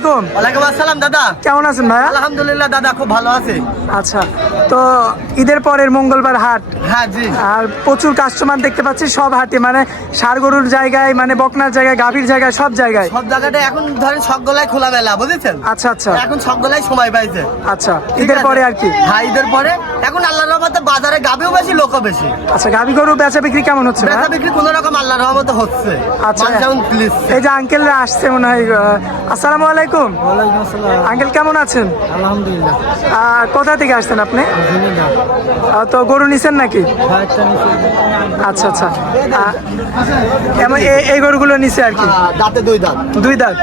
আলাইকুম। ওয়ালাইকুম আসসালাম দাদা। কেমন আছেন ভাইয়া? আলহামদুলিল্লাহ দাদা খুব ভালো আছে। আচ্ছা তো ঈদের পরের মঙ্গলবার হাট। হ্যাঁ জি। আর প্রচুর কাস্টমার দেখতে পাচ্ছি সব হাটে মানে গরুর জায়গায় মানে বকনার জায়গায় গাভীর জায়গায় সব জায়গায়। সব জায়গাটা এখন ধরেন সবগুলাই খোলা মেলা বুঝেছেন? আচ্ছা আচ্ছা। এখন সবগুলাই সময় পাইছে। আচ্ছা ঈদের পরে আর কি? হ্যাঁ ঈদের পরে এখন আল্লাহর রহমতে বাজারে গাবিও বেশি লোকও বেশি। আচ্ছা গাভী গরু বেচা বিক্রি কেমন হচ্ছে বেচা বিক্রি কোনো রকম আল্লাহর রহমতে হচ্ছে। আচ্ছা প্লিজ এই যে আঙ্কেলরা আসছে মনে হয় আসসালামু আলাইকুম। ওয়ালাইকুম আসসালাম। আঙ্কেল কেমন আছেন? আলহামদুলিল্লাহ। কোথা থেকে আসছেন আপনি? তো গরু নিছেন নাকি? আচ্ছা আচ্ছা। এমন এই গরুগুলো নিছে আর কি? দাঁতে দুই দাঁত। দুই দাঁত।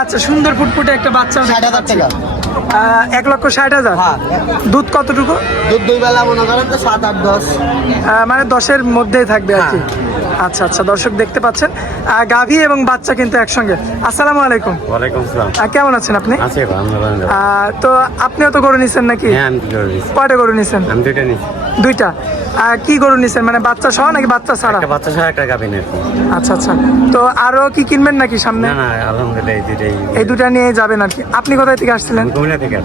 আচ্ছা সুন্দর ফুটফুটে একটা বাচ্চা ষাট হাজার টাকা। আহ, এক লক্ষ ষাট হাজার? হ্যাঁ। দুধ কতটুকু? দুধ দুই বেলা মনে করেন তো সাত আট দশ। মানে দশের মধ্যেই থাকবে আর কি। আচ্ছা আচ্ছা দর্শক দেখতে পাচ্ছেন। গাভী এবং বাচ্চা কিন্তু একসঙ্গে। আসসালামু আলাইকুম। ওয়ালাইকুম কেমন আছেন আপনি? আছে তো আপনিও তো গরু নিছেন নাকি? হ্যাঁ আমি দুটো নিচ্ছি কয়টা গরু নিছেন? আমি দুইটা কি গরু নিছেন? মানে বাচ্চা সহ নাকি বাচ্চা ছাড়া? একটা বাচ্চা সহ একটা আর আচ্ছা আচ্ছা। তো আরও কি কিনবেন নাকি সামনে? না না আলহামদুলিল্লাহ এই দুইটাই। এই দুটা নিয়ে যাবেন আর কি। আপনি কোথায় থেকে আসছিলেন? কুমিল্লা থেকে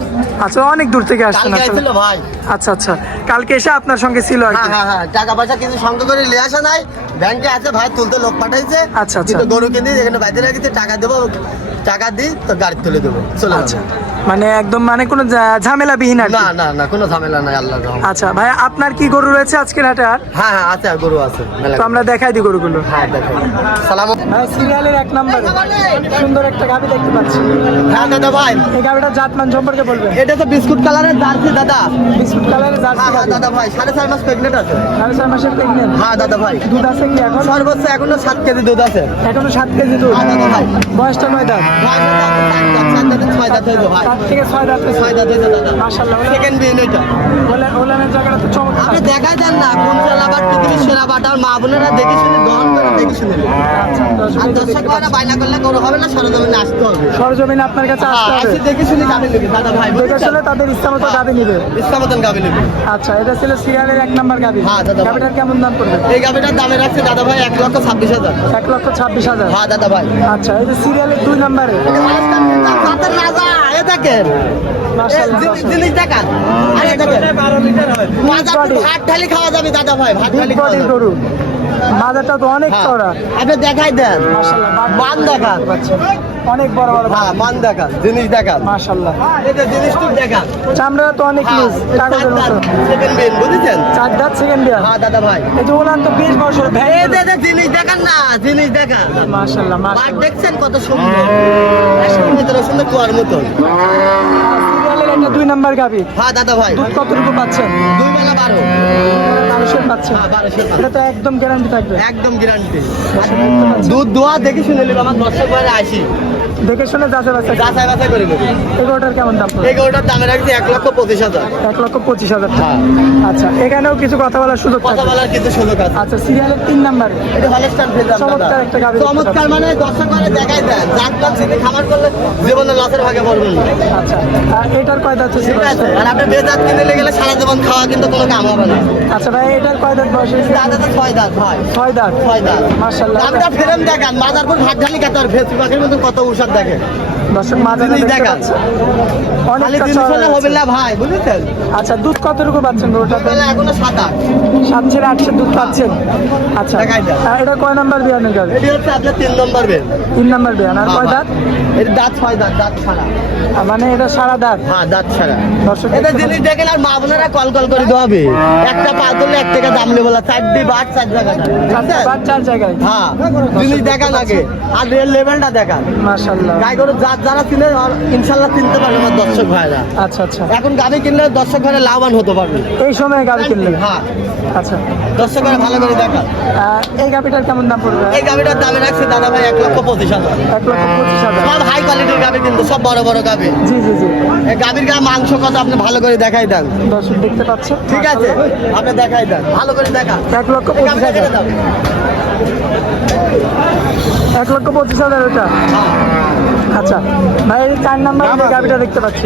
আচ্ছা অনেক দূর থেকে আসছেন আসলে। ভাই। আচ্ছা আচ্ছা। কালকে এসে আপনার সঙ্গে ছিল আর কি। হ্যাঁ হ্যাঁ টাকা পয়সা কিছু সঙ্গে করে নিয়ে আসা নাই। ব্যাংকে আছে ভাই তুলতে লোক পাঠাইছে আচ্ছা, আচ্ছা। গরু কিনে এখানে বাইরে রাখিছে টাকা দেবো টাকা দিই তো গাড়ি তুলে দেবো চলে আচ্ছা। মানে একদম মানে কোনো ঝা- ঝামেলাবিহীন আর না না না কোনো ঝামেলা নাই আল্লাহ আচ্ছা ভাই আপনার কি গরু রয়েছে আজকের হাটে আর? হ্যাঁ হ্যাঁ আছে গরু আছে তো আমরা দেখাই দিই গরুগুলো। হ্যাঁ দেখো সালাম সিরিয়ালের এক নম্বর। সুন্দর একটা গাভি দেখতে পাচ্ছি। হ্যাঁ দাদা ভাই। এই গাভিটার জাতমান সম্পর্কে বলবেন? এটা তো বিস্কুট কালারের জার্সি দাদা। বিস্কুট কালারের জার্সি হ্যাঁ হ্যাঁ দাদা ভাই সাড়ে চার মাস প্রেগনেন্ট আছে। সাড়ে চার মাসের প্রেগনেন্ট হ্যাঁ দাদা ভাই। দুধ আছে কি এখন? সর্বোচ্চ এখনও সাত কেজি দুধ আছে। এখনও সাত কেজি দুধ? হ্যাঁ, দাদা ভাই। বয়সটা নয় দাঁত? সাত দাঁত, ছয় দাঁত ভাই। সাত থেকে ছয় দাঁত ছয় দাঁত হয়েছে দাদা মাশাআল্লাহ সেকেন্ড বিন এটা ওলা ওলানের জায়গাটা তো চমৎকার। আপনি দেখাই দেন না কোন চালাবার পৃথিবীর সেরা বাটার মা বোনেরা দেখে শুনে দহন করে দেখে শুনে। আচ্ছা, আর এটা দর্শক ভাইরা বাইনা করলে গরু হবে না সরজমিনে আসতে হবে। সরজমিনে আপনার কাছে আসতে হবে। আসি দেখে শুনে গাবি নেবে দাদা ভাই দেখে শুনে তাদের ইচ্ছা মতো গাভি নিবে গাবি নেবে। আচ্ছা এটা ছিল সিরিয়ালের এক নাম্বার গাভি হ্যাঁ, দাদা ভাই। কেমন দাম পড়বে? এই গাবিটার দামে রাখছে দাদা ভাই এক লক্ষ ছাব্বিশ হাজার। এক লক্ষ ছাব্বিশ হাজার? হ্যাঁ দাদা ভাই। আচ্ছা এই যে সিরিয়ালের দুই নাম্বারে। রাজা, এ দেখেন জিনিস- দেখান আরে দেখেন। ভাত ঢালি খাওয়া যাবে দাদা ভাই ভাত ঢালি খাওয়া যাবে। বাজারটা তো অনেক হ্যাঁ। চড়া আপনি আচ্ছা, দেখাই দেন। মান দেখান। অনেক বড় বড় হ্যাঁ মান দেখান জিনিস দেখান। মাশাআল্লাহ। এটা জিনিস তো দেখান। চামড়া তো অনেক হ্যাঁ, লুজ কাগজের মতো। সেকেন্ড বিল বুঝছেন? চার দাঁত সেকেন্ড বিল হ্যাঁ দাদা ভাই। এই যে ওলান তো 20 বছর ভাই এই দাদা জিনিস দেখান না জিনিস দেখান। মাশাআল্লাহ মাশাআল্লাহ। দেখছেন কত সুন্দর। আসলে ভিতরে সুন্দর কোয়ার মতো সিরিয়ালের একটা দুই নাম্বার গাবি। হ্যাঁ দাদা ভাই। দুধ কতটুকু পাচ্ছেন? দুই বেলা 12 বারোশো পাচ্ছে। এটা তো একদম গ্যারান্টি থাকবে। একদম গ্যারান্টি দুধ দোয়া দেখে শুনে নেবে আমার দর্শক বারে আসি। দেখে শুনে যাচাই বাছাই যাচাই বাছাই করে নেবে। এগারোটার কেমন দাম এগারোটার দামে রাখছি এক লক্ষ পঁচিশ হাজার। এক লক্ষ পঁচিশ হাজার হ্যাঁ। আচ্ছা এখানেও কিছু কথা বলার সুযোগ কথা বলার কিছু সুযোগ আছে। আচ্ছা সিরিয়ালের তিন নাম্বার। এটা হলেস্টার ফিল্টার চমৎকার একটা গাড়ি। চমৎকার মানে দর্শক বারে দেখাই দেয়। যাক কাল সেটি খামার করলে জীবনে লসের ভাগে পড়বেন আচ্ছা আর এটার কয়টা হচ্ছে আর আপনি বেজাত কিনে গেলে সারা জীবন খাওয়া কিন্তু কোনো কাম হবে না। আচ্ছা ভাই এটার কয় দাঁত বয়স হয়েছে? দাদা তো ছয় দাঁত ভাই ছয় দাঁত? ছয় দাঁত। মাশাআল্লাহ। দামটা ফ্রেম দেখান মাদারপুর ভাত ঢালি কাতার ফেসবুক পাখির মতো কত ঔষধ দেখে। দর্শক হবে না ভাই আচ্ছা দুধ কতটুকু পাচ্ছেন গরুটাতে? এখনও সাত আট। সাত ছেড়ে আটশো দুধ পাচ্ছেন? আচ্ছা। এটা কয় নাম্বার বিয়ানের গাড়ি? এটি হচ্ছে আপনার তিন নম্বর বেল তিন নাম্বার বিয়ান। আর কয় দাঁত? এটি দাঁত ছয় দাঁত দাঁত ছাড়া। মানে এটা সারা দাঁত? হ্যাঁ দাঁত ছাড়া। দর্শক এটা জিনিস দেখেন আর মা বোনেরা কল কল করে দেওয়া হবে একটা পা ধরলে এক টাকা দাম নেব না। চারটি বাট চার চার জায়গায়। হ্যাঁ জিনিস দেখান আগে। আর রেল লেভেলটা দেখান। গাই গরু যারা আর ইনশাল্লাহ চিনতে পারবে আমার দর্শক ভাইরা। আচ্ছা আচ্ছা। এখন গাড়ি কিনলে দর্শক ভাইরা লাভবান হতে পারবে। এই সময় গাড়ি কিনলেন হ্যাঁ। আচ্ছা। দর্শক ভাইরা ভালো করে আহ, এই গাড়িটার কেমন দাম পড়বে? এই গাড়িটার দামে রাখছে দাদা ভাই এক লক্ষ পঁচিশ হাজার। এক লক্ষ পঁচিশ হাজার। সব হাই কোয়ালিটির গাড়ি কিন্তু সব বড় বড় গাড়ি। জি জি জি। এই গাভীর গা মাংস কত আপনি ভালো করে দেখাই দেন। দর্শক দেখতে পাচ্ছেন ঠিক আছে আপনি দেখাই দেন ভালো করে দেখা এক লক্ষ পঁচিশ হাজার। এক লক্ষ পঁচিশ হাজার ওটা হ্যাঁ। আচ্ছা ভাই চার নাম্বার যে গাভিটা দেখতে পাচ্ছি।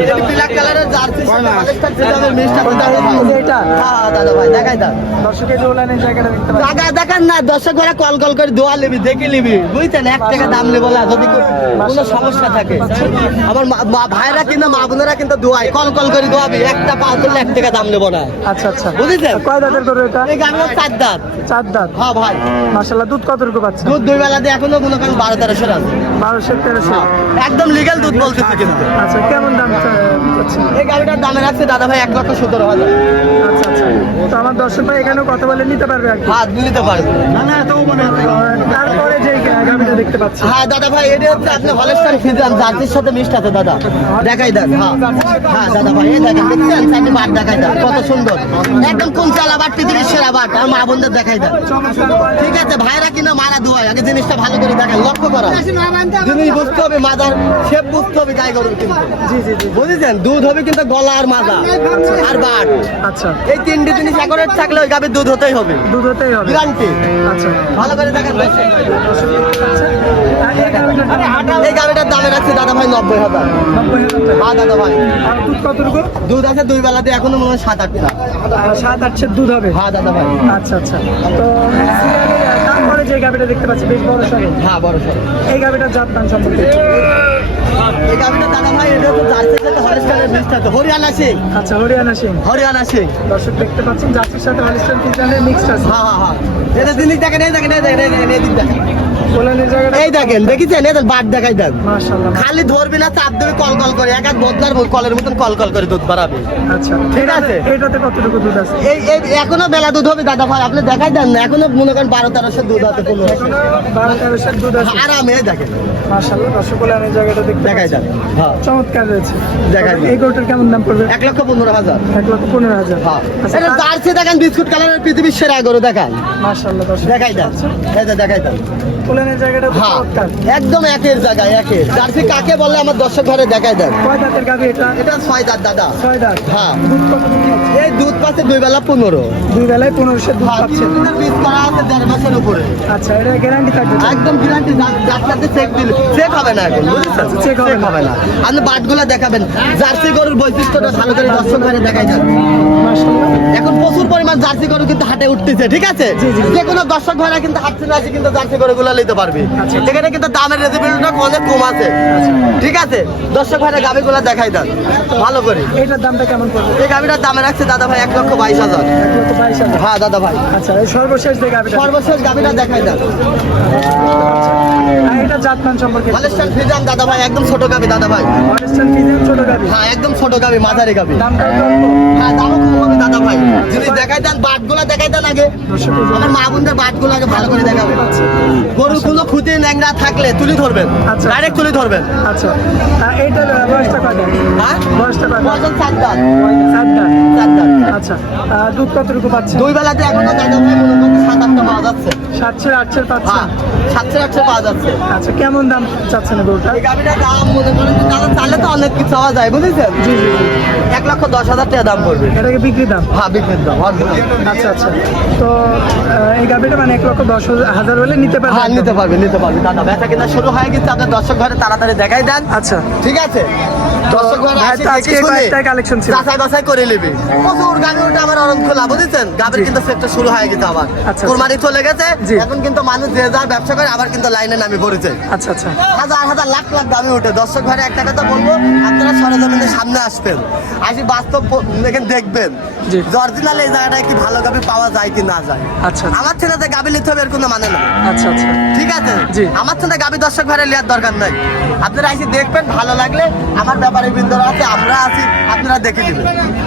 এটা হ্যাঁ দাদা ভাই দেখাই দাও। দর্শকের যে ওলানের জায়গাটা দেখতে পাচ্ছি। জায়গা দেখান না দর্শক ঘরে কল কল করে দোয়া নিবি দেখে নিবি। বুঝছেন? এক টাকা দাম নেব না যদি কোনো সমস্যা থাকে। আমার মা- মা- ভাইরা কিন্তু মা বোনেরা কিন্তু দোয়াই কল কল করে দোয়াবি একটা পা তুললে এক টাকা দাম নেব না। আচ্ছা আচ্ছা। বুঝেছেন? কয় দাঁতের গরু এটা? এই গাড়ি চার দাঁত। চার দাঁত? হ্যাঁ ভাই। দুধ কতটুকু পাচ্ছে দুধ দুই বেলা দিয়ে এখনও মনে করেন বারো তেরোশো বারোশো তেরোশো। একদম লিগেল দুধ বলতেছে কিন্তু আচ্ছা কেমন দাম এই গাড়িটার দামে রাখছে দাদা ভাই এক লক্ষ সতেরো হাজার। আচ্ছা আচ্ছা। তো আমার দর্শক ভাই এখানেও কথা বলে নিতে পারবে হাত নিতে পারবে। না না তো মনে তারপরে যে গাভিটা দেখতে পাচ্ছি। হ্যাঁ দাদা ভাই এটা হচ্ছে আপনি হলস্টার ফিজান জার্সির সাথে মিষ্ট আছে দাদা। দেখাই দেন হ্যাঁ। হ্যাঁ দাদা ভাই এই দেখেন দেখছেন? চারটি বাট দেখাই দেন কত সুন্দর। একদম কোন চালা বাট পৃথিবীর সেরা বাট আর মা বোনদের দেখাই দেন। ঠিক আছে ভাইরা কিনা মারা দুয়ায় আগে জিনিসটা ভালো করে দেখেন লক্ষ্য করা। জিনিস বুঝতে হবে। মাদার শেপ বুঝতে হবে গাই গরু কিন্তু। জি জি জি। বুঝেছেন? দুধ হবে কিন্তু গলা আর মাজা আর বাট। আচ্ছা। এই তিনটি জিনিস একরের থাকলে ওই গাভীর দুধ হতেই হবে। দুধ হতেই হবে। গ্যারান্টি। আচ্ছা। ভালো করে দেখেন এই গাভীটার দামে রাখছে দাদা ভাই নব্বই হাজার। হ্যাঁ দাদা ভাই। দুধ কতটুকু? দুধ আছে দুই বেলাতে এখনও মনে হয় সাত আর সাত আটশের দুধ হবে। হ্যাঁ দাদা ভাই। আচ্ছা আচ্ছা। তো গাভিটা দেখতে পাচ্ছি বেশ বড় সড়ো। হ্যাঁ বড় সড়ো। এই গাভিটার জাত নাম সম্পর্কে এই গাভিটা দাদা ভাই এটা তো জার্সির সাথে হলিস্টারের মিক্সড আছে হরিয়ানা সিং। আচ্ছা হরিয়ানা সিং। হরিয়ানা সিং। দর্শক দেখতে পাচ্ছেন জার্সির সাথে হলিস্টান ফিজানের মিক্সড আছে। হ্যাঁ হ্যাঁ হ্যাঁ। এটা জিনিস দেখেন এই দেখেন এই দেখেন এই দেখেন এই দেখেন। এই দেখেন দেখেছেন? দেখেন বাট দেখাই দেন। খালি ধরবি না চাপ দেবে কল কল করে। এক এক বদলার কলের মতন কল কল করে দুধ বাড়াবে। আচ্ছা ঠিক আছে। এটাতে কতটুকু দুধ আছে? এই এখনও বেলা দুধ হবে দাদা ভাই আপনি দেখাই দেন না এখনও মনে করেন বারো তেরোশো দুধ আছে কোনো বারো তেরোশের দুধ আছে। আরামে দেখেন। মাশাআল্লাহ কোলানের জায়গাটা দেখতে দেখাই হ্যাঁ। চমৎকার রয়েছে। দেখাই। এই গরুটার কেমন দাম পড়বে? এক লক্ষ পনেরো হাজার। এক লক্ষ পনেরো হাজার। হ্যাঁ। আচ্ছা এটা জার্সি দেখেন বিস্কুট কালারের পৃথিবীর সেরা গরু দেখান। মাশাআল্লাহ দেখাই দেন। দেখাই দেন। কোলানের হ্যাঁ। একদম একের জায়গায় একের। জার্সি কাকে বললে আমার দর্শক ঘরে দেখাই দেন। এটা? ছয় দাঁত। দাদা হ্যাঁ। দুধ পাচ্ছে? এই দুধ পাচ্ছে দুই বেলা পনেরো। দুই বেলায় পনেরোশো দুধ হ্যাঁ, পাচ্ছেন বীজ করা আছে দেড় মাসের উপরে। আচ্ছা এটা গ্যারান্টি থাকবে একদম গ্যারান্টি ডাক্তারতে চেক দিলে চেক হবে না এখন বুঝেছেন? Check হবে না। আপনি বাটগুলা দেখাবেন। জার্সি গরুর বৈশিষ্ট্যটা ভালো করে দর্শক ঘরে দেখাই যান। মাশাআল্লাহ এখন প্রচুর পরিমাণ জার্সি গরু কিন্তু হাটে উঠতেছে ঠিক আছে। যে কোনো দর্শক ভাইরা কিন্তু হাঁটতে না কিন্তু জার্সি গরুগুলো নিতে পারবে। আচ্ছা। সেখানে কিন্তু দামের রেজিবিলিটিটা অনেক কম আছে। ঠিক আছে? দর্শক ভাইরা গাভিগুলো দেখাই দেন। ভালো করে। এইটার দামটা কেমন পড়বে? এই গাভিটার দামে রাখছে দাদা ভাই এক লক্ষ বাইশ হাজার। হ্যাঁ দাদা ভাই। আচ্ছা সর্বশেষ সর্বশেষ গাভিটা দেখাই দেন। ফ্রিজান দাদা ভাই একদম ছোট গাভি দাদা ভাই। ছোট গাভি হ্যাঁ একদম ছোট গাভি মাঝারি একটু হ্যাঁ দামও দাদা ভাই। যদি দেখাই দেন বাটগুলা দেখাই দেন আগে। আমার মা বোনদের বাটগুলো আগে ভালো করে। গরুর কোনো খুঁটি ন্যাংরা থাকলে তুলি ধরবেন। আচ্ছা। ডাইরেক্ট তুলি ধরবেন। আচ্ছা। এইটার বয়সটা কয়টা হ্যাঁ? বয়সটা দাঁত। দাঁত। চার দাঁত। আচ্ছা। দুধ কতটুকু পাচ্ছে? দুই বেলাতে এখনও দাদা ভাই মনে সাত আটটা পাওয়া যাচ্ছে। সাতশো আটশো পাচ্ছে? হ্যাঁ সাতশো আটশো পাওয়া যাচ্ছে। আচ্ছা কেমন দাম চাচ্ছেন গরুটা? গাভিটার দাম মনে করেন দাদা চালে তো অনেক কিছু পাওয়া যায় বুঝেছেন? জি জি এক লক্ষ দশ হাজার টাকা দাম পড়বে। এটাকে বিক্রি দাম? হ্যাঁ বিক্রির দাম আচ্ছা আচ্ছা। তো এই গাভিটা মানে এক লক্ষ দশ হাজার হলে নিতে হ্যাঁ নিতে পারবে নিতে পারবে। দাদা ব্যথা কিনা শুরু হয়ে গেছে আপনার দর্শক ঘরে তাড়াতাড়ি দেখাই দেন। আচ্ছা। ঠিক আছে? দর্শক ঘরে আসি আজকে দেখে শুনে। কয়েকটাই collection ছিল। যাচাই বাছাই করে নেবে। প্রচুর গাভি ওটা আমার খোলা বুঝেছেন? গাভির কিন্তু সেক্টর শুরু হয়ে গেছে আবার আচ্ছা। কোরবানি চলে গেছে। এখন কিন্তু মানুষ যে যার ব্যবসা করে আবার কিন্তু লাইনে নামে পড়েছে। আচ্ছা আচ্ছা। হাজার হাজার লাখ লাখ দামি ওঠে দর্শক ঘরে একটা কথা বলব আপনারা সরজমিনের সামনে আসবেন। আসি বাস্তব দেখবেন। এই কি ভালো পাওয়া যায় কি না যায়। আচ্ছা। আমার গাভি নিতে হবে এর কোনো মানে না। আচ্ছা আচ্ছা। ঠিক আছে? জি। আমার ছেলে গাভি দর্শক ঘরে নেওয়ার দরকার নাই। আপনারা এসে দেখবেন ভালো লাগলে আমার ব্যাপারে বিন্দুরা আছে আমরা আছি আপনারা দেখে নেবেন।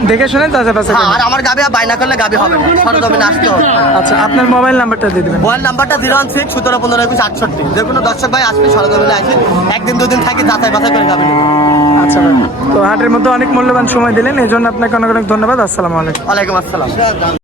দেখে শুনে তাজা পাশে হ্যাঁ আর আমার গাভি আর বাইনা করলে গাভি হবে না সরজমিনে আসতে হবে। আচ্ছা আপনার মোবাইল নাম্বারটা দিয়ে দেবেন। মোবাইল নাম্বারটা জিরো ওয়ান সিক্স সতেরো পনেরো একুশ আটষট্টি। যে কোনো দর্শক ভাই আসবে সরজমিনে আসে একদিন দুদিন থাকি যাচাই বাছাই করে নেবেন আচ্ছা তো হাটের মধ্যে অনেক মূল্যবান সময় দিলেন এই জন্য আপনাকে অনেক অনেক ধন্যবাদ। আসসালামু আলাইকুম। ওয়ালাইকুম আসসালাম।